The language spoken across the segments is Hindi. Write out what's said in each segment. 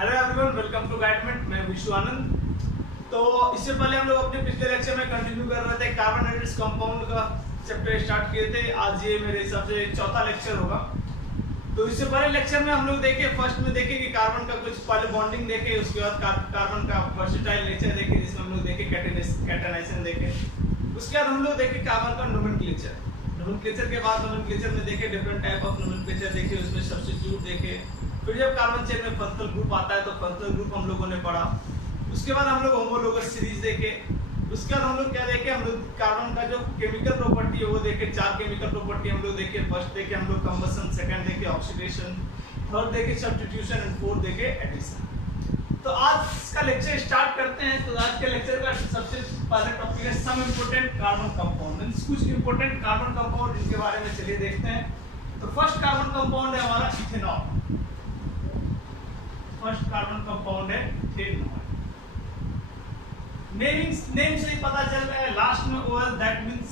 Hello everyone, welcome to Guidement. मैं विशु आनंद। तो इससे पहले हम लोग अपने पिछले लेक्चर में कंटिन्यू कर रहे थे, कार्बोनेटेड कंपाउंड का चैप्टर स्टार्ट किए थे। आज ये मेरे हिसाब से चौथा लेक्चर होगा। तो इससे पहले लेक्चर में हम लोग देखे, फर्स्ट में देखे कि कार्बन का कुछ पहले बॉन्डिंग देखे, उसके बाद कार्बन का वर्सेटाइल नेचर देखे, जिसमें हम लोग देखे कैटेनाइजेशन देखे। उसके बाद हम लोग देखे कार्बन का नोमेनक्लेचर के बाद नोमेनक्लेचर में देखे डिफरेंट टाइप ऑफ नोमेनक्लेचर देखे, उसमें सब्स्टिट्यूट देखे। फिर जब कार्बन चेन में फंक्शनल ग्रुप आता है तो फंक्शनल ग्रुप हम लोगों ने पढ़ा। उसके बाद हम लोग होमोलोगस सीरीज देखे। उसके बाद हम लोग क्या देखे, हम लोग कार्बन का जो केमिकल प्रॉपर्टी है वो देखे। 4 केमिकल प्रॉपर्टी हम लोग देखे। फर्स्ट देखे हम लोग कंबशन, सेकंड देखे ऑक्सीडेशन, थर्ड देखे सब्स्टिट्यूशन एंड फोर्थ देखे एडिशन। तो आज का लेक्चर स्टार्ट करते हैं। तो आज के लेक्चर का सबसे पहला टॉपिक है सम इम्पोर्टेंट कार्बन कंपाउंड। कुछ इंपोर्टेंट कार्बन कंपाउंड, इनके बारे में चलिए देखते हैं। तो फर्स्ट कार्बन कंपाउंड है हमारा इथेनॉल। फर्स्ट कार्बन कंपाउंड है इथेनॉल। नेम से ही पता चल रहा है, लास्ट में OL, दैट मींस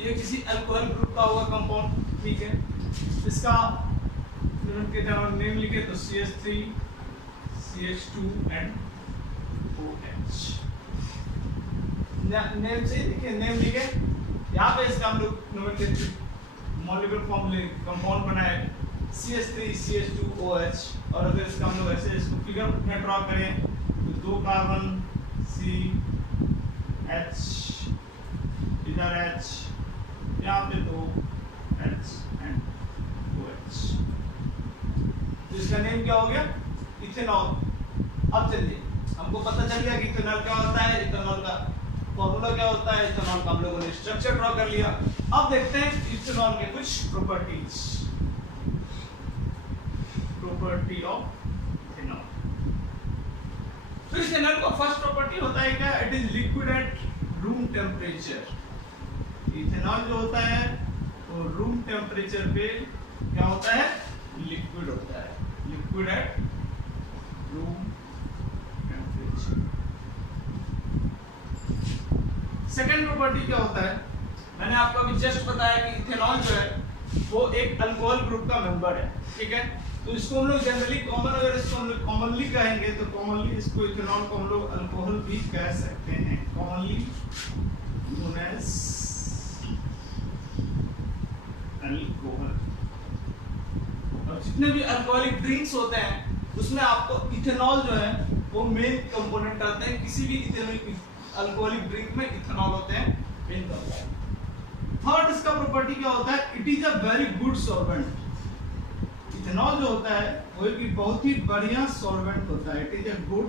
ये किसी अल्कोहल ग्रुप का होगा कंपाउंड। ठीक है, इसका नेम लिखे तो CH3 CH2 and OH। Name से लिखे, नेम लिखे। यहाँ पे इसका हम लोग मॉलिक्यूलर फॉर्मूले कंपाउंड बनाए CH3 CH2 OH। और अगर इसका हम लोग ऐसे इसको फिगर में ड्रॉ करें तो 2 कार्बन CH, इधर H, यहाँ पे 2 H एंड OH। तो इसका नेम क्या हो गया, इथेनॉल। अब चलिए, हमको पता चल गया कि इथेनॉल क्या होता है, इथेनॉल का फॉर्मूला क्या होता है, इथेनॉल का हम लोगों ने स्ट्रक्चर ड्रॉ कर लिया। अब देखते हैं इथेनॉल के कुछ प्रॉपर्टीज। Property of ethanol. तो इथेनॉल का फर्स्ट प्रॉपर्टी होता है क्या, it is liquid at room temperature. Ethanol जो होता है वो रूम टेम्परेचर पे क्या होता है, लिक्विड होता है। Liquid at room temperature. Second property क्या होता है, मैंने आपको अभी जस्ट बताया कि इथेनॉल जो है वो एक अल्कोहल ग्रुप का मेंबर है। ठीक है, तो इसको हम लोग जनरली कॉमन, अगर इसको हम लोग कॉमनली कहेंगे तो कॉमनली इसको इथेनॉल को हम लोग अल्कोहल भी कह सकते हैं। Commonly known as alcohol. और जितने भी अल्कोहलिक ड्रिंक्स होते हैं उसमें आपको इथेनॉल जो है वो मेन कंपोनेंट रहते हैं। किसी भी अल्कोहलिक ड्रिंक में इथेनॉल होते हैं मेन कंपोनेंट। थर्ड इसका प्रॉपर्टी क्या होता है, it is a very good solvent. Ethanol जो होता है वो एक बहुत ही बढ़िया सॉल्वेंट होता है। It is a good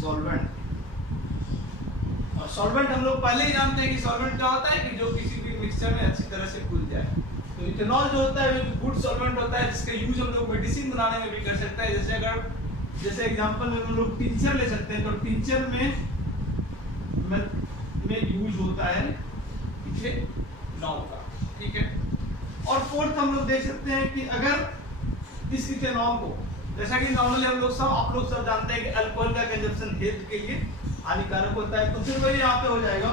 solvent. और सॉल्वेंट हम लोग पहले ही जानते हैं कि सॉल्वेंट क्या होता है, कि जो किसी भी मिक्सचर में अच्छी तरह से घुल जाए। तो इथेनॉल जो होता है वो गुड सॉल्वेंट होता है, जिसका यूज हम लोग मेडिसिन बनाने में भी कर सकते हैं। जैसे एग्जांपल में हम लोग टिंचर ले सकते हैं, तो टिंचर में यूज होता है इथेनॉल का। ठीक है, और फोर्थ हम लोग देख सकते हैं कि अगर इस इथेनॉल को, जैसा कि नॉर्मली आप लोग सब जानते हैं कि अल्कोहल का कंजप्शन हेल्थ के लिए हानिकारक होता है। तो फिर वही यहाँ पे हो जाएगा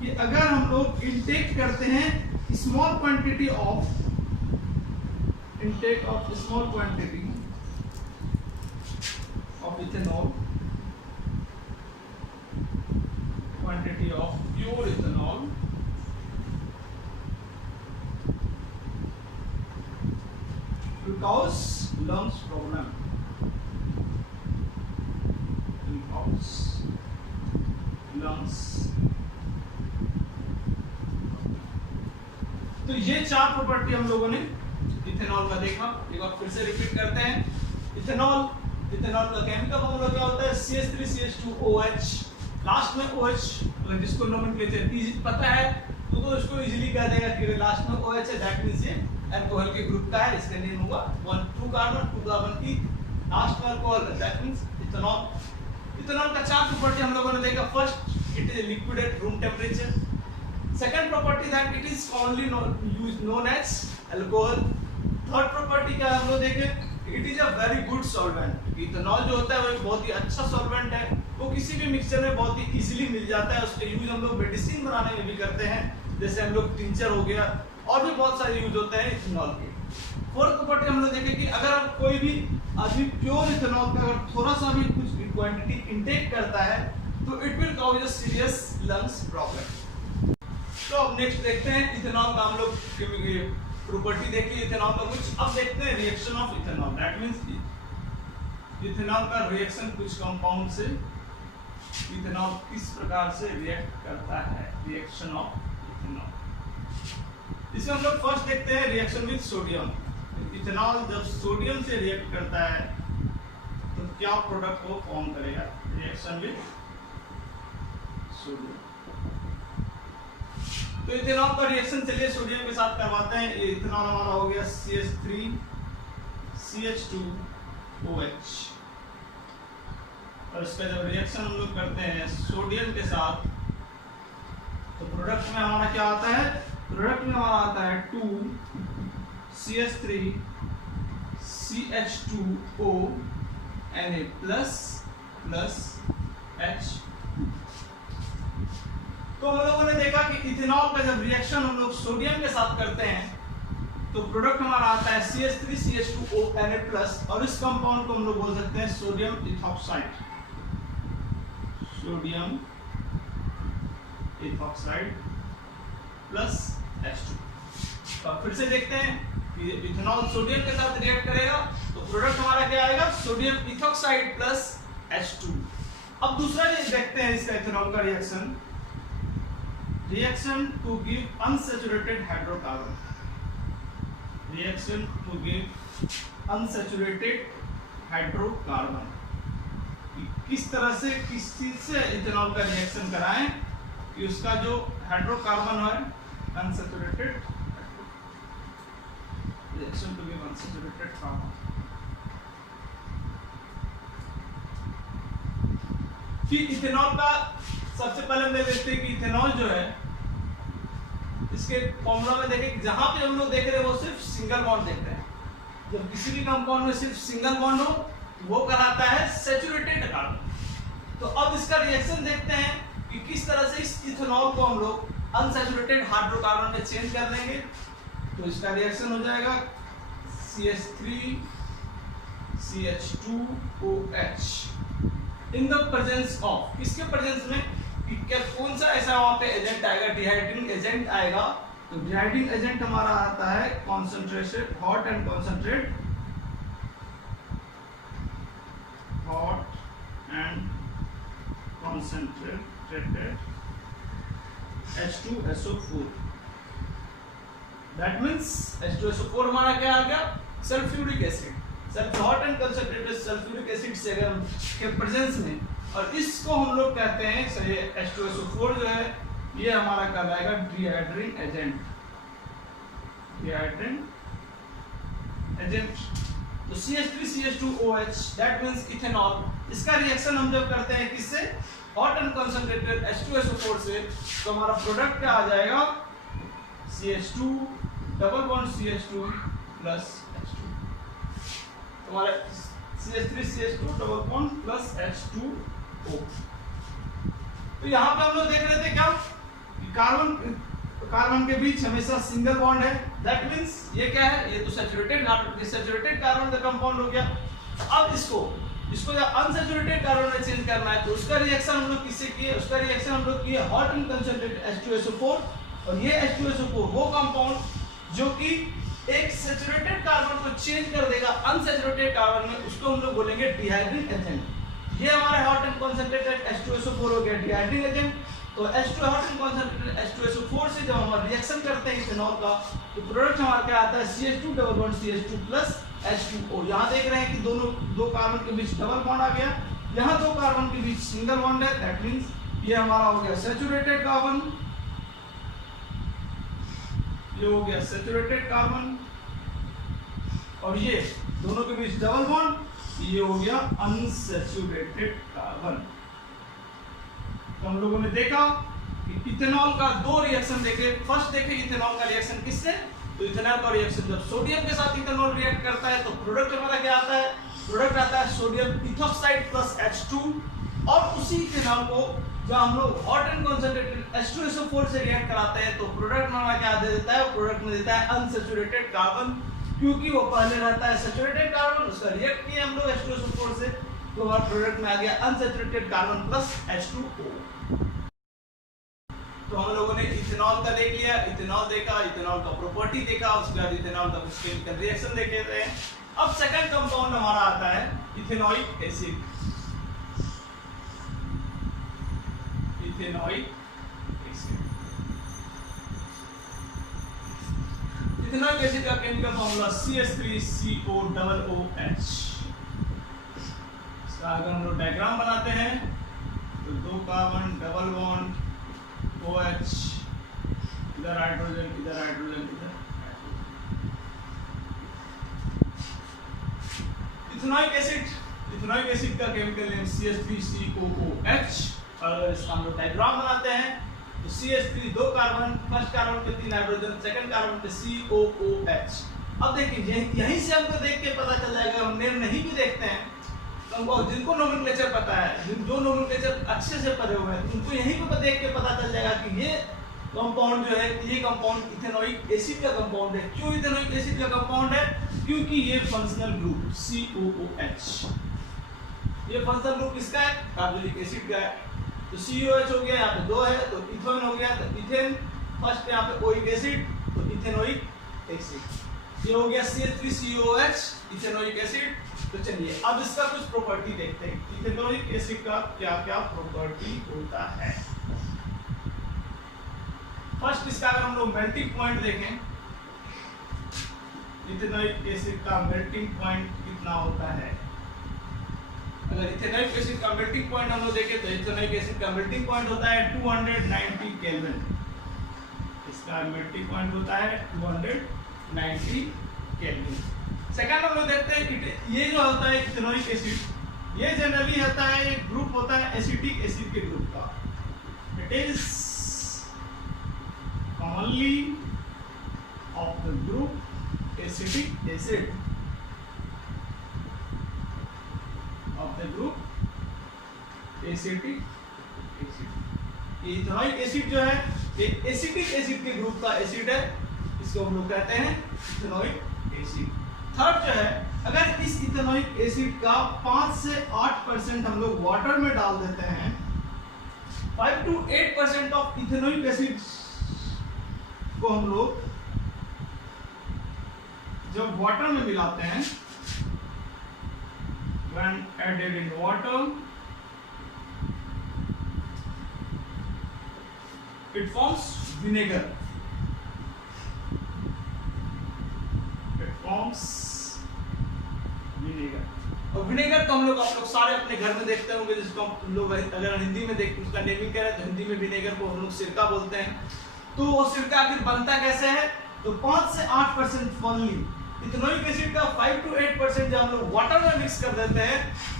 कि अगर हम लोग इनटेक करते हैं small quantity of ethanol, quantity of pure ethanol, will cause lungs problem. Will cause lungs. तो ये 4 प्रॉपर्टी हम लोगों ने इथेनॉल का देखा। एक बार फिर से रिपीट करते हैं। इथेनॉल का केमिकल फॉर्मूला क्या होता है, CH3 CH2 OH। लास्ट में OH, अगर जिसको नोमेनक्लेचर पता है तो इसको इजीली कह देगा कि लास्ट में OH है, दैट मींस ये अल्कोहल के ग्रुप का है। इसका नेम होगा 2 कार्बन ई, लास्ट में alcohol, that means ethanol. Ethanol का 4 प्रॉपर्टी हम लोगों ने देखा। First, it is liquid at room temperature. Second property that it is commonly known as alcohol. Third property क्या हम लोग देखे, it is a very good solvent. Ethanol जो होता है वो एक बहुत ही अच्छा सॉल्वेंट है, वो किसी भी मिक्सचर में बहुत ही इजीली मिल जाता है। उसका यूज हम लोग मेडिसिन बनाने में भी करते हैं। जैसे हम लोग टिंचर हो गया, और भी बहुत सारे यूज होते हैं इथेनॉल के। फोर्थ प्रॉपर्टी हम लोग देखें कि अगर आप कोई भी आदमी प्योर इथेनॉल का अगर थोड़ा सा भी कुछ क्वांटिटी इंटेक करता है तो it will cause a serious lungs problem. तो अब नेक्स्ट देखते हैं इथेनॉल का हम लोग प्रॉपर्टी देखी इथेनॉल का कुछ। अब देखते हैं reaction of ethanol. That means ethanol का रिएक्शन कुछ कंपाउंड से इथेनॉल किस प्रकार से रिएक्ट करता है। रिएक्शन ऑफ इथेनॉल, इसमें हम लोग फर्स्ट देखते हैं रिएक्शन विद सोडियम। इथेनॉल जब सोडियम से रिएक्ट करता है तो क्या प्रोडक्ट को फॉर्म करेगा। रिएक्शन विद सोडियम, तो इथेनॉल का रिएक्शन चलिए सोडियम के साथ करवाते हैं। इथेनॉल हमारा हो गया CH3 CH2OH, और इसका जब रिएक्शन हम लोग करते हैं सोडियम के साथ तो प्रोडक्ट में हमारा क्या आता है। प्रोडक्ट में हमारा आता है 2 CH3 CH2O Na plus H। तो हम लोगों ने देखा कि इथेनॉल का जब रिएक्शन हम लोग सोडियम के साथ करते हैं तो प्रोडक्ट हमारा आता है CH3 CH2O Na प्लस, और इस कंपाउंड को हम लोग बोल सकते हैं sodium ethoxide. Sodium ethoxide plus H2। तो फिर से देखते हैं कि इथेनॉल सोडियम के साथ रिएक्ट करेगा तो प्रोडक्ट हमारा क्या आएगा, सोडियम इथॉक्साइड प्लस H2। अब दूसरा चीज देखते हैं इसका इथेनॉल का reaction. Reaction to give unsaturated hydrocarbon. Reaction to give unsaturated hydrocarbon, किस तरह से किस चीज से इथेनॉल का रिएक्शन कराएं कि उसका जो हाइड्रोकार्बन है unsaturated, reaction to give unsaturated carbon. कि इथेनॉल का सबसे पहले हम देखते हैं कि इथेनॉल जो है इसके फॉर्मूला में देखें, जहां पे हम लोग देख रहे हैं वो सिर्फ सिंगल बॉन्ड देखते हैं। जब किसी भी कंपाउंड में सिर्फ सिंगल बॉन्ड हो वो कहलाता है सैचुरेटेड कार्बन। तो अब इसका रिएक्शन देखते हैं कि किस तरह से इस इथेनॉल को हम लोग अनसैचुरेटेड हाइड्रोकार्बन में चेंज कर देंगे। तो इसका रिएक्शन हो जाएगा CH3 CH2OH in the presence of, किसके प्रेजेंस में कि क्या कौन सा ऐसा वहां पे एजेंट आएगा, डिहाइड्रिंग एजेंट आएगा। तो डिहाइड्रिंग एजेंट हमारा आता है concentrated hot and concentrate concentrated H2SO4। That means H2SO4 हमारा क्या आ गया, sulphuric acid. Hot and concentrated sulphuric acid से अगर के प्रेजेंस में, और इसको हम लोग कहते हैं सही H2SO4 जो है ये हमारा कहलाएगा डिहाइड्रिंग एजेंट। डिहाइड्रिंग एजेंट तो CH3 CH2OH that means ethanol, इसका रिएक्शन हम जब करते हैं किससे, हॉट एंड कंसंट्रेटेड H2SO4 से, तो हमारा प्रोडक्ट क्या आ जाएगा CH2 double bond CH2 plus H2। हमारा CH3 CH2 double bond plus H2O। तो यहाँ पे हम लोग देख रहे थे क्या कि कार्बन के बीच हमेशा सिंगल बॉन्ड है। दैट मींस ये क्या है, ये तो सैचुरेटेड कार्बन का कंपाउंड हो गया। अब इसको जब अनसैचुरेटेड कार्बन में चेंज करना है तो उसका रिएक्शन हम लोग किससे किए, उसका रिएक्शन हम लोग किए हॉट एंड कंसंट्रेटेड H2SO4, और ये H2SO4 वो कंपाउंड जो कि एक सैचुरेटेड कार्बन को चेंज कर देगा अनसैचुरेटेड कार्बन में, उसको हम लोग बोलेंगे डिहाइड्रिंग एजेंट। ये हमारे हॉट एंड कंसंट्रेटेड H2SO4 हो गया डिहाइड्रिंग एजेंट। तो H2 hot and concentrated H2SO4 से जब हम रिएक्शन करते हैं इथेनॉल का तो प्रोडक्ट हमारा क्या आता है CH2 double bond CH2 plus H2O। यहाँ देख रहे हैं कि दो कार्बन के बीच डबल बॉन्ड आ गया, यहाँ दो कार्बन के बीच सिंगल बॉन्ड है। दैट मींस ये हमारा हो गया सैचुरेटेड कार्बन, ये हो गया सैचुरेटेड कार्बन, और ये दोनों के बीच डबल बॉन्ड, ये हो गया अनसैचुरेटेड कार्बन। तो हम लोगों ने देखा कि इथेनॉल का दो रिएक्शन देखे। फर्स्ट देखे इथेनॉल का रिएक्शन किससे, तो इथेनॉल का रिएक्शन जब सोडियम के साथ इथेनॉल रिएक्ट करता है तो प्रोडक्ट हमारा क्या आता है, प्रोडक्ट आता है सोडियम इथॉक्साइड प्लस H2, और उसी इथेनॉल को जब हम लोग हॉट एंड कंसंट्रेटेड H2SO4 से रिएक्ट कराते हैं तो प्रोडक्ट में हमें क्या दे देता है, प्रोडक्ट में देता है अनसैचुरेटेड कार्बन, क्योंकि वो पहले रहता है सैचुरेटेड कार्बन, उसका रिएक्ट किए हम लोग H2SO4 से, तो हमारे प्रोडक्ट में आ गया अनसैचुरेटेड कार्बन प्लस H2O। तो हम लोगों ने इथेनॉल का देख लिया, इथेनॉल देखा, इथेनॉल का प्रॉपर्टी देखा, उसके बाद इथेनॉल का कुछ केमिकल रिएक्शन देखे थे। अब सेकंड कंपाउंड हमारा आता है ethanoic acid. Ethanoic acid, ethanoic acid का केमिकल फॉर्मूला CH3COOH। इसका अगर हम लोग डायग्राम बनाते हैं तो 2 कार्बन डबल बॉन्ड OH, इधर हाइड्रोजन, इधर हाइड्रोजन, इधर इथेनॉइक एसिड। इथेनॉइक एसिड का केमिकल नेम CH3COOH। अगर इसका हम लोग डायग्राम बनाते हैं तो CH3 2 कार्बन, फर्स्ट कार्बन पे 3 हाइड्रोजन, सेकंड कार्बन पे COOH। अब देखिए यहीं से हमको देख के पता चल जाएगा, हम नेम नहीं भी देखते हैं तो हमको, जिनको नोमेनक्लेचर पता है, जो नोमेनक्लेचर अच्छे से पढ़े हुए हैं, उनको यहीं पे देख के पता चल जाएगा कि ये कंपाउंड जो है, ये कंपाउंड इथेनॉइक एसिड का कंपाउंड है। क्यों इथेनॉइक एसिड का कंपाउंड है? क्योंकि ये फंक्शनल ग्रुप COOH, ये फंक्शनल ग्रुप किसका है? कार्बोनिक एसिड का है। तो COH हो गया, यहाँ पे 2 है तो इथेन हो गया, तो इथेन फर्स्ट यहाँ पे ओइक एसिड, तो इथेनोइक एसिड। ये हो गया CH3COOH, इथेनोइक एसिड। तो चलिए अब इसका कुछ प्रॉपर्टी देखते हैं, इथेनोइक एसिड का क्या क्या प्रॉपर्टी होता है। फर्स्ट इसका अगर हम लोग मेल्टिंग पॉइंट देखें, इथेनोइक एसिड का मेल्टिंग पॉइंट कितना होता है। अगर इथेनोइक एसिड का मेल्टिंग पॉइंट हम लोग देखें तो इथेनोइक एसिड का मेल्टिंग पॉइंट होता है 290 केल्विन। इसका मेल्टिंग पॉइंट होता है 290 केल्विन। सेकंड हम लोग देखते हैं कि ये जो होता है इथेनोइक एसिड, ये जनरली होता है, एक ग्रुप होता है एसिटिक एसिड के ग्रुप का। It is commonly of the group acetic acid, of the group acetic acid. Ethanoic acid जो है ये एसिटिक एसिड के ग्रुप का एसिड है, इसको हम लोग कहते हैं इथेनोइक एसिड। थर्ड जो है, अगर इस इथेनोइक एसिड का 5 से 8% हम लोग वाटर में डाल देते हैं, 5 to 8% ऑफ इथेनोइक एसिड को हम लोग जब वाटर में मिलाते हैं, when added in water, it forms vinegar. It forms vinegar. और विनेगर को हम लोग, आप लोग सारे अपने घर में देखते होंगे, जिसको हम लोग अगर हिंदी में देख उसका नेमिंग करें तो हिंदी में विनेगर को हम लोग सिरका बोलते हैं। तो वो सिरका आखिर बनता कैसे है? तो 5 से 8% ओनली इथेनोइक एसिड का 5 to 8% जब हम लोग वाटर में मिक्स कर देते हैं,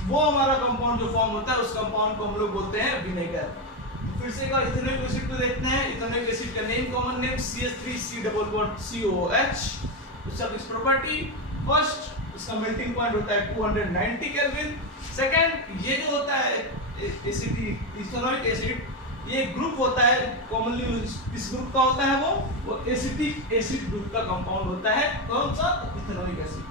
वो हमारा कंपाउंड जो फॉर्म होता है, उस कंपाउंड को हम लोग बोलते हैं विनेगर। तो फिर से एक बार इथेनोइक एसिड को देखते हैं। इथेनोइक एसिड का नेम, कॉमन नेम CH3COOH। उसका कुछ प्रॉपर्टी, फर्स्ट उसका मेल्टिंग पॉइंट होता है 290 केल्विन। सेकंड, ये जो होता है इथेनोइक एसिड, ये ग्रुप होता है, कॉमनली इस ग्रुप का होता है वो एसिटिक एसिड ग्रुप का कंपाउंड होता है। कौन सा? Ethanoic acid.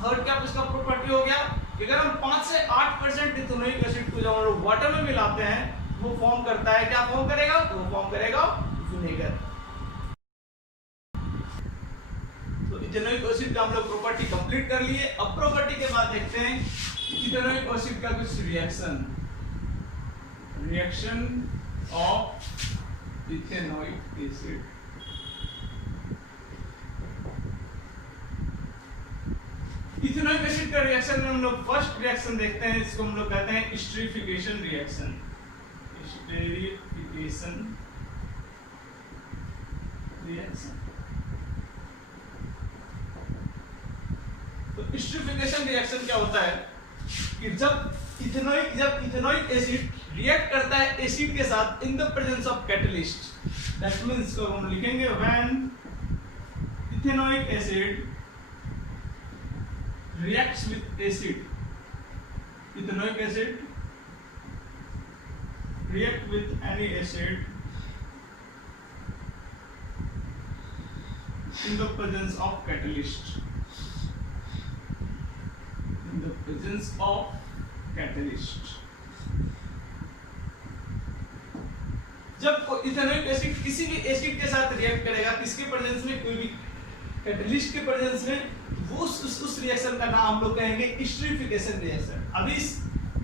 थर्ड क्या इसका प्रॉपर्टी हो गया कि अगर हम 5 से 8% इथेनोइक एसिड को जब हम लोग वाटर में मिलाते हैं, वो फॉर्म करता है, क्या फॉर्म करेगा? तो वो फॉर्म करेगा विनेगर। तो इथेनोइक एसिड का हम लोग प्रॉपर्टी कंप्लीट कर लिए। अब प्रॉपर्टी के बाद देखते हैं इथेनोइक एसिड का कुछ reaction of ethanoic acid। Ethanoic acid का रिएक्शन में हम लोग फर्स्ट रिएक्शन देखते हैं, इसको हम लोग कहते हैं एस्टरीफिकेशन रिएक्शन। Esterification reaction. तो एस्टरीफिकेशन रिएक्शन क्या होता है कि जब इथेनोइक एसिड रिएक्ट करता है एसिड के साथ in the presence of catalyst, that means को हम लिखेंगे when ethanoic acid reacts with acid, ethanoic acid react with any acid in the presence of catalyst. In the presence of catalyst. जब इथेनॉइक एसिड किसी भी एसिड के साथ रिएक्ट करेगा, किसके प्रेजेंस में, कोई भी कैटलिस्ट के प्रेजेंस में, वो उस रिएक्शन का नाम हम लोग कहेंगे एस्टरीफिकेशन रिएक्शन। अभी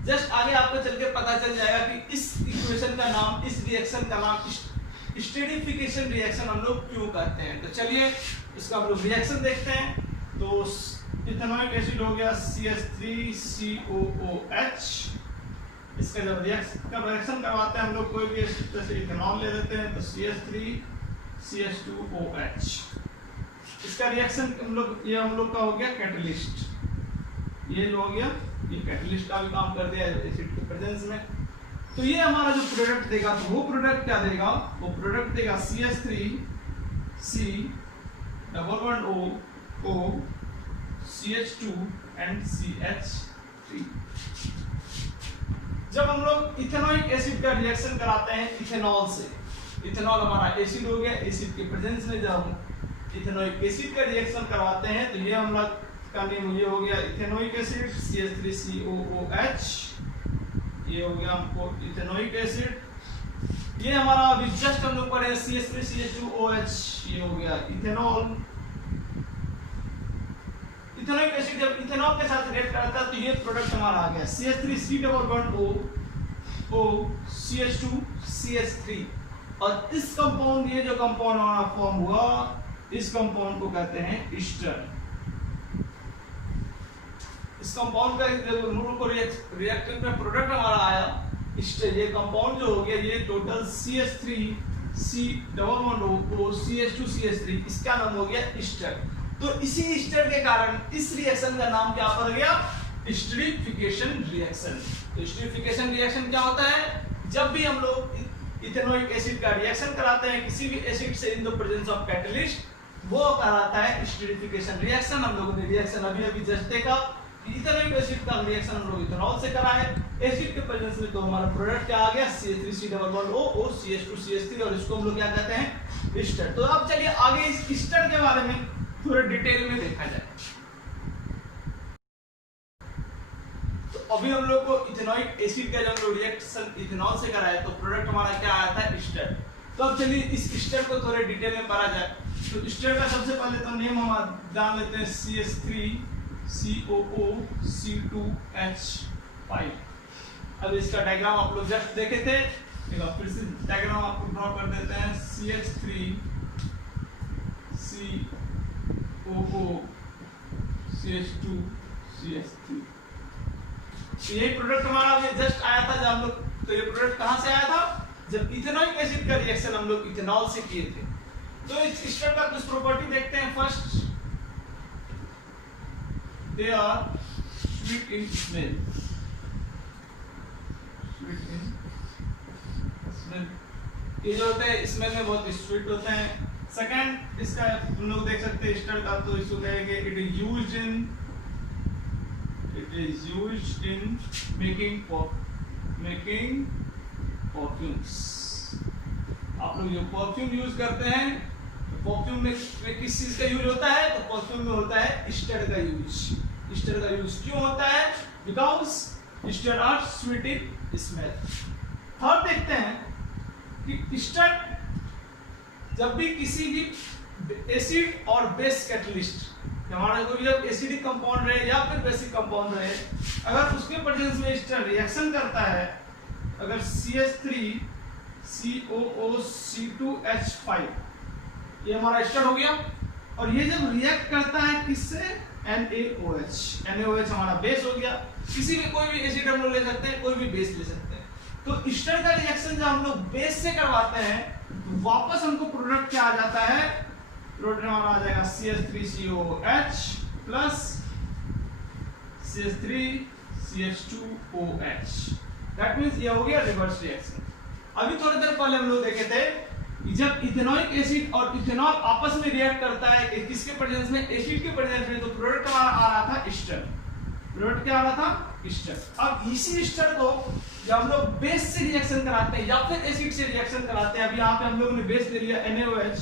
जस्ट आगे आपको चल के पता चल जाएगा कि इस इक्वेशन का नाम, इस रिएक्शन का नाम एस्टरीफिकेशन रिएक्शन हम लोग क्यों कहते हैं। तो चलिए इसका हम लोग रिएक्शन देखते हैं। तो इथेनॉइक एसिड हो गया CH3COOH। इसका जब रिएक्शन करवाते हैं हम लोग कोई भी एसिड, जैसे इथेनॉल ले लेते हैं तो CH3CH2OH। इसका रिएक्शन हम लोग, ये हम लोग का हो गया कैटलिस्ट। ये जो हो गया, ये कैटलिस्ट का भी काम कर दिया एसिड के प्रेजेंस में। तो ये हमारा जो प्रोडक्ट देगा, तो वो प्रोडक्ट क्या देगा, वो प्रोडक्ट देगा CH3C_O CH2 and CH3। जब हम लोग इथेनॉइक एसिड का रिएक्शन कराते हैं इथेनॉल से, इथेनॉल हमारा एसिड हो गया, एसिड के प्रेजेंस में जब हम इथेनॉइक एसिड का रिएक्शन करवाते हैं तो ये हम लोग का नेम ये हो गया इथेनॉइक एसिड CH3COOH। ये हो गया हमको इथेनॉइक एसिड। ये हमारा अभी जस्ट हम लोग पढ़े CH3CH2OH, ये हो गया इथेनॉल। इथेनॉइक एसिड जब इथेनॉल के साथ रिएक्ट करता है तो ये प्रोडक्ट हमारा आ गया CH3C_O CH2 CH3। और इस कंपाउंड, ये जो कंपाउंड हमारा फॉर्म हुआ, इस कंपाउंड को कहते हैं ईस्टर। इस कंपाउंड का रिएक्शन में प्रोडक्ट हमारा आया ईस्टर। ये कंपाउंड जो हो गया, ये टोटल CH3C_O CH2 CH3, इसका नाम हो गया ईस्टर। तो इसी ईस्टर के कारण इस रिएक्शन का नाम क्या पड़ गया, एस्टरीफिकेशन रिएक्शन। तो एस्टरीफिकेशन रिएक्शन क्या होता है, जब भी हम लोग इथेनॉइक एसिड का रिएक्शन कराते हैं किसी भी एसिड से in the presence of catalyst, वो कहलाता है एस्टरीफिकेशन रिएक्शन। हम लोगों ने रिएक्शन अभी जस्ट देखा, इथेनॉइक एसिड का रिएक्शन हम लोग इथेनॉल से करा है एसिड के प्रेजेंस में, तो हमारा प्रोडक्ट क्या आ गया CH3C_O CH2 CH3, और इसको हम लोग क्या कहते हैं, ईस्टर। तो अब चलिए आगे इस ईस्टर के बारे में थोड़ा डिटेल में देखा जाए। तो अभी हम लोग को इथेनॉइक एसिड का जब हम लोग रिएक्शन इथेनॉल से कराया तो प्रोडक्ट हमारा क्या आया था, ईस्टर। तो अब चलिए इस ईस्टर को थोड़े डिटेल में पढ़ा जाए। तो ईस्टर का सबसे पहले तो नेम हम जान लेते हैं CH3COO C2H5। अब इसका डायग्राम आप लोग जस्ट देखे थे, एक बार फिर से डायग्राम आपको ड्रॉ कर देते हैं। CH3COO CH2 CH3। तो यही प्रोडक्ट हमारा अभी जस्ट आया था जब हम लोग, तो ये प्रोडक्ट कहां से आया था, जब इथेनॉइक एसिड का रिएक्शन हम लोग इथेनॉल से किए थे। तो इस ईस्टर का कुछ प्रॉपर्टी देखते हैं। First, they are sweet in smell. Sweet in smell, ये जो होते हैं स्मेल में बहुत स्वीट होते हैं। सेकंड, इसका हम लोग देख सकते हैं ईस्टर का, तो इसको कहेंगे it is used in making perfumes. आप लोग जो परफ्यूम यूज करते हैं, परफ्यूम में किस चीज का यूज होता है, तो परफ्यूम में होता है ईस्टर का यूज। ईस्टर का यूज क्यों होता है, because ester are sweet in smell. Third देखते हैं कि ईस्टर जब भी किसी भी एसिड और बेस कैटलिस्ट, हमारा कोई जब एसिडिक कंपाउंड रहे या फिर बेसिक कंपाउंड रहे, अगर उसके प्रेजेंस में ईस्टर रिएक्शन करता है, अगर CH3COO C2H5, ये हमारा ईस्टर हो गया, और ये जब रिएक्ट करता है किससे, NaOH हमारा बेस हो गया। किसी भी कोई भी एसिड हम लोग ले सकते हैं, कोई भी बेस ले सकते हैं। तो ईस्टर का रिएक्शन जब हम लोग बेस से करवाते हैं तो वापस हमको प्रोडक्ट क्या आ जाता है, प्रोडक्ट हमारा आ जाएगा CH3COOH plus CH3CH2OH। That means ये हो गया रिवर्स रिएक्शन। अभी थोड़ी देर पहले हम लोग देखे थे कि जब इथेनॉइक एसिड और इथेनॉल आपस में रिएक्ट करता है किसके प्रेजेंस में, एसिड के प्रेजेंस में, तो प्रोडक्ट हमारा आ रहा था ईस्टर। प्रोडक्ट क्या आ रहा था, ईस्टर। अब इसी ईस्टर को जब हम लोग बेस से रिएक्शन कराते हैं या फिर एसिड से रिएक्शन कराते हैं, अभी यहाँ पे हम लोगों ने बेस ले लिया NaOH,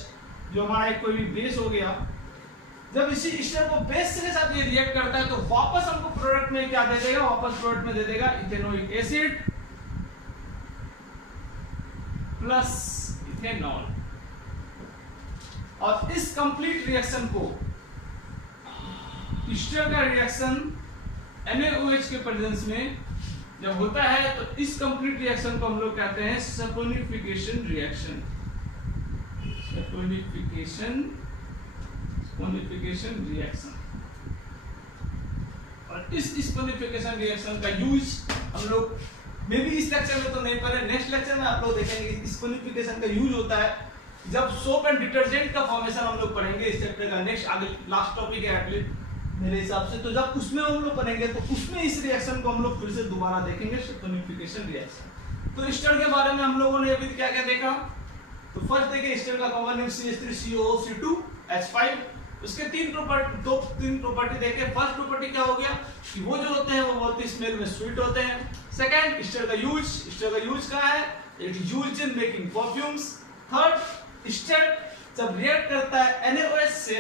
जो हमारा एक कोई भी बेस हो गया। जब इसी ईस्टर को बेस के साथ ये रिएक्ट करता है तो वापस हमको प्रोडक्ट में क्या दे देगा, वापस प्रोडक्ट में दे देगा इथेनोइक एसिड प्लस इथेनॉल। और इस कंप्लीट रिएक्शन को, ईस्टर का रिएक्शन NaOH के प्रेजेंस में जब होता है तो इस कंप्लीट रिएक्शन को हम लोग कहते हैं सपोनिफिकेशन रिएक्शन। Saponification reaction. और इस सपोनिफिकेशन रिएक्शन का यूज हम लोग मे भी इस लेक्चर में तो नहीं पढ़े, नेक्स्ट लेक्चर में आप लोग देखेंगे कि सपोनिफिकेशन का यूज होता है जब सोप एंड डिटर्जेंट का फॉर्मेशन हम लोग पढ़ेंगे इस चैप्टर का नेक्स्ट आगे लास्ट टॉपिक है एटलीस्ट मेरे हिसाब से। तो जब उसमें हम लोग पढ़ेंगे तो उसमें इस रिएक्शन को हम लोग फिर से दोबारा देखेंगे, सपोनिफिकेशन रिएक्शन। तो ईस्टर के बारे में हम लोगों ने अभी क्या क्या देखा, तो फर्स्ट देखिए ईस्टर का कॉमन नेम CH3COO(C2H5). उसके तीन प्रॉपर्टी देखे। फर्स्ट प्रॉपर्टी क्या हो गया कि वो जो होते हैं वो बहुत ही स्मेल में स्वीट होते हैं। सेकंड, ईस्टर का यूज क्या है, it is used in making perfumes. Third, Easter जब रिएक्ट करता है NaOH से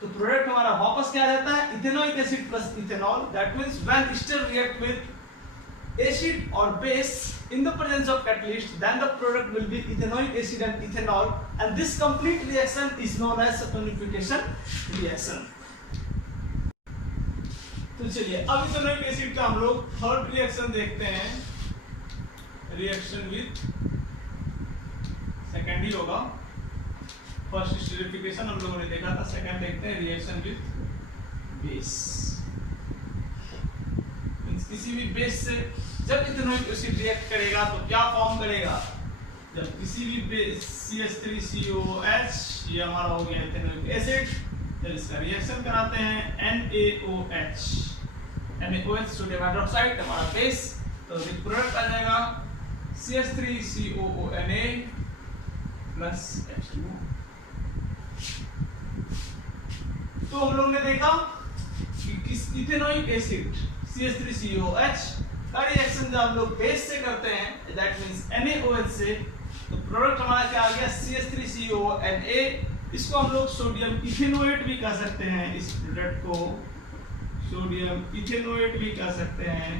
तो प्रोडक्ट हमारा वापस क्या रहता है, ethanoic acid plus ethanol. That means when Easter react with acid और base in the presence of catalyst, then the product will be ethanoic acid and ethanol, and this complete reaction is known as saponification reaction. तो चलिए अब इथेनोइक एसिड का हम लोग थर्ड रिएक्शन देखते हैं, रिएक्शन विद सेकेंड ही होगा। फर्स्ट स्टीरिफिकेशन हम लोगों ने देखा था, सेकेंड देखते हैं रिएक्शन विद बेस। किसी भी बेस से जब इथेनोइक एसिड रिएक्ट करेगा तो क्या फॉर्म करेगा, जब किसी भी बेस CH3COOH, ये हमारा हो गया इथेनोइक एसिड, जब इसका रिएक्शन कराते हैं NaOH सोडियम हाइड्रोक्साइड हमारा बेस, तो प्रोडक्ट आ जाएगा CH3COONA प्लस H2O। तो हम लोगों ने देखा कि किस इथेनोइक एसिड CH3COOH का रिएक्शन जब हम लोग बेस से करते हैं दैट मींस NaOH से, तो प्रोडक्ट हमारा क्या आ गया CH3COONA। इसको हम लोग सोडियम इथेनोएट भी कह सकते हैं, इस प्रोडक्ट को सोडियम इथेनोएट भी कह सकते हैं,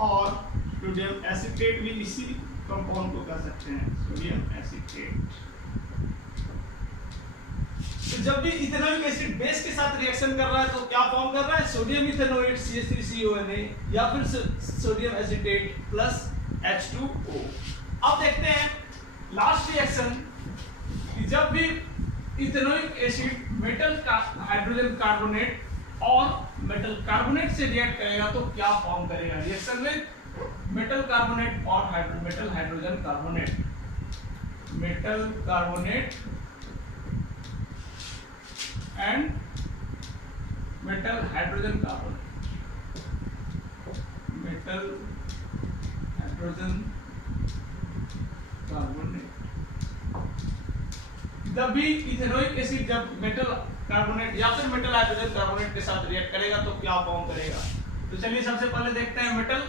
और सोडियम एसीटेट भी इसी कंपाउंड को कह सकते हैं, सोडियम एसीटेट। तो जब भी इथेनोइक एसिड बेस के साथ रिएक्शन कर रहा है तो क्या फॉर्म कर रहा है, सोडियम इथेनोएट CH3CONA या फिर सोडियम एसीटेट प्लस H2O। अब देखते हैं लास्ट रिएक्शन कि जब भी इथेनोइक एसिड मेटल का हाइड्रोजन कार्बोनेट और मेटल कार्बोनेट से रिएक्ट करेगा तो क्या फॉर्म करेगा, रिएक्शन विद मेटल कार्बोनेट और metal hydrogen carbonate, metal carbonate and metal hydrogen carbonate, metal hydrogen carbonate. जब भी इथेनोइक एसिड जब मेटल कार्बोनेट या फिर मेटल हाइड्रोजन कार्बोनेट के साथ रिएक्ट करेगा तो क्या फॉर्म करेगा। तो चलिए सबसे पहले देखते हैं मेटल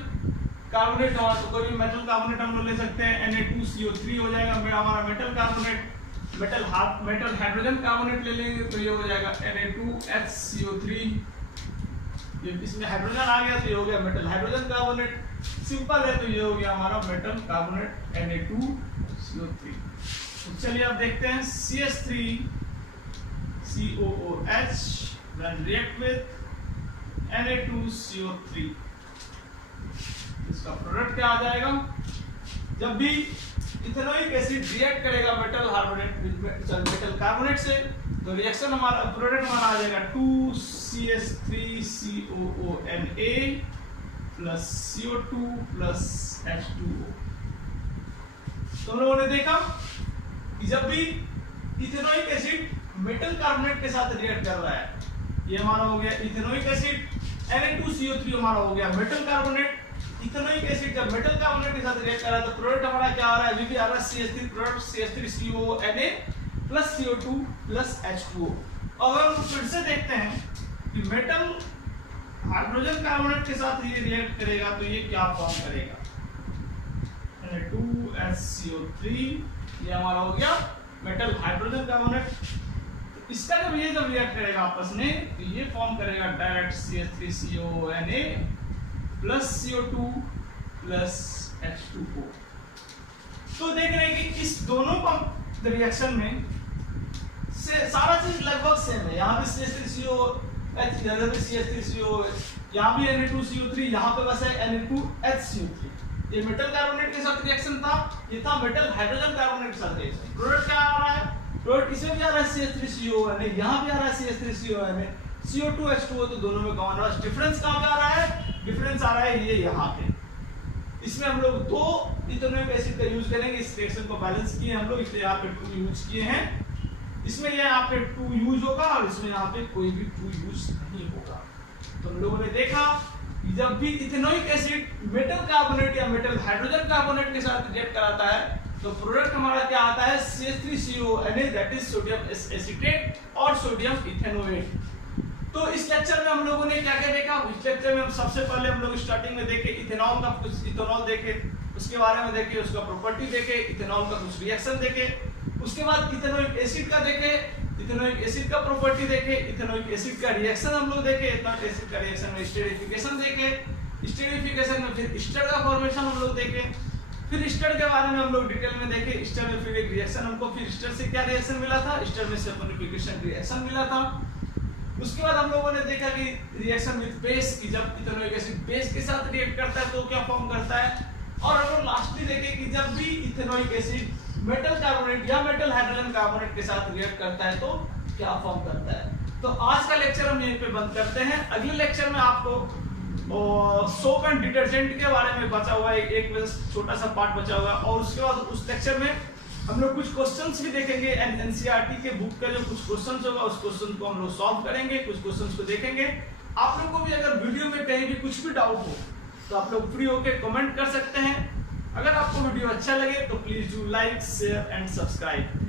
कार्बोनेट, और तो कोई भी मेटल कार्बोनेट हम लोग ले सकते हैं, Na2CO3 हो जाएगा हमारा metal carbonate. Metal hydrogen carbonate ले लेंगे तो ये हो जाएगा Na2HCO3, ये इसमें हाइड्रोजन आ गया तो ये हो गया मेटल हाइड्रोजन कार्बोनेट। सिंपल है तो ये हो गया हमारा मेटल कार्बोनेट Na2CO3। तो चलिए अब देखते हैं CH3COOH when react with Na2CO3, इसका प्रोडक्ट क्या आ जाएगा, जब भी इथेनोइक एसिड रिएक्ट करेगा मेटल कार्बोनेट से तो रिएक्शन हमारा प्रोडक्ट हमारा आ जाएगा 2CH3COONA plus CO2 plus H2O। तो हम लोगों ने देखा कि जब भी इथेनोइक एसिड मेटल कार्बोनेट के साथ रिएक्ट कर रहा है, ये हमारा हो गया इथेनोइक एसिड, Na2CO3 हमारा हो गया मेटल कार्बोनेट। इथेनोइक एसिड जब मेटल कार्बोनेट के साथ रिएक्ट कर रहा है तो प्रोडक्ट हमारा क्या आ रहा है, अभी भी आ रहा है CH3 product CH3CONA plus CO2 plus H2O। अगर हम फिर से देखते हैं कि मेटल हाइड्रोजन कार्बोनेट के साथ ये रिएक्ट करेगा तो ये क्या फॉर्म करेगा, Na2HCO3, ये हमारा हो गया मेटल हाइड्रोजन कार्बोनेट। तो इसका जब रिएक्ट करेगा आपस में तो ये फॉर्म करेगा direct CH3CONA plus CO2 plus H2O। तो देख रहे हैं कि इस दोनों का रिएक्शन में से सारा चीज लगभग सेम है। यहाँ भी CH3COH, इधर भी CH3COH, यहाँ भी Na2CO3, यहाँ पे बस है Na2HCO3। ये मेटल कार्बोनेट के साथ रिएक्शन था, ये था मेटल हाइड्रोजन कार्बोनेट के साथ रिएक्शन। प्रोडक्ट क्या आ रहा है, प्रोडक्ट इसमें भी आ रहा है CH3CONA, यहाँ भी आ रहा है CH3CONA, CO2 H2O, तो दोनों में कॉमन है। डिफरेंस कहाँ पे आ रहा है, डिफरेंस आ रहा है ये यहाँ पे। इसमें हम लोग 2 इथेनोइक एसिड का यूज करेंगे, इस रिएक्शन को बैलेंस किए हम लोग, इसलिए यहाँ पे 2 यूज किए हैं। इसमें ये यहाँ पे 2 यूज होगा और इसमें यहाँ पे कोई भी 2 यूज नहीं होगा। तो हम लोगों ने देखा जब भी इथेनोइक एसिड मेटल कार्बोनेट या मेटल हाइड्रोजन कार्बोनेट के साथ रिएक्ट कराता है तो प्रोडक्ट हमारा क्या आता है, CH3CONA, that is sodium acetate और सोडियम इथेनोएट। तो इस लेक्चर में हम लोगों ने क्या क्या देखा, इस लेक्चर में हम सबसे पहले हम लोग स्टार्टिंग में देखे इथेनॉल का कुछ, इथेनॉल देखे, उसके बारे में देखे, उसका प्रॉपर्टी देखे, इथेनॉल का कुछ रिएक्शन देखे, उसके बाद इथेनोइक एसिड का देखे, इथेनोइक एसिड का प्रॉपर्टी देखे, इथेनोइक एसिड का रिएक्शन हम लोग देखे, इथेनोइक एसिड का रिएक्शन में स्टेरिफिकेशन देखे, स्टेरिफिकेशन में फिर एस्टर का फॉर्मेशन हम लोग देखे, फिर एस्टर के बारे में हम लोग डिटेल में देखे, एस्टर में फिर एक रिएक्शन हमको, फिर एस्टर से क्या रिएक्शन मिला था, एस्टर में सल्फोनिफिकेशन रिएक्शन मिला था। उसके बाद हम लोगों ने देखा कि रिएक्शन विद बेस की जब इथेनोइक एसिड बेस के साथ रिएक्ट करता है तो क्या फॉर्म करता है, और हम लोग लास्टली देखे कि जब भी इथेनोइक एसिड मेटल कार्बोनेट या मेटल हाइड्रोजन कार्बोनेट के साथ रिएक्ट करता है तो क्या फॉर्म करता है। तो आज का लेक्चर हम यहीं पे बंद करते हैं। अगले लेक्चर में आपको सोप एंड डिटर्जेंट के बारे में बचा हुआ एक छोटा सा पार्ट बचा हुआ, और उसके बाद उस लेक्चर में हम लोग कुछ क्वेश्चंस भी देखेंगे, एनसीईआरटी के बुक का जो कुछ क्वेश्चंस होगा उस क्वेश्चन को हम लोग सॉल्व करेंगे, कुछ क्वेश्चंस को देखेंगे। आप लोग को भी अगर वीडियो में कहीं भी कुछ भी डाउट हो तो आप लोग फ्री होकर कमेंट कर सकते हैं। अगर आपको वीडियो अच्छा लगे तो please do like, share and subscribe.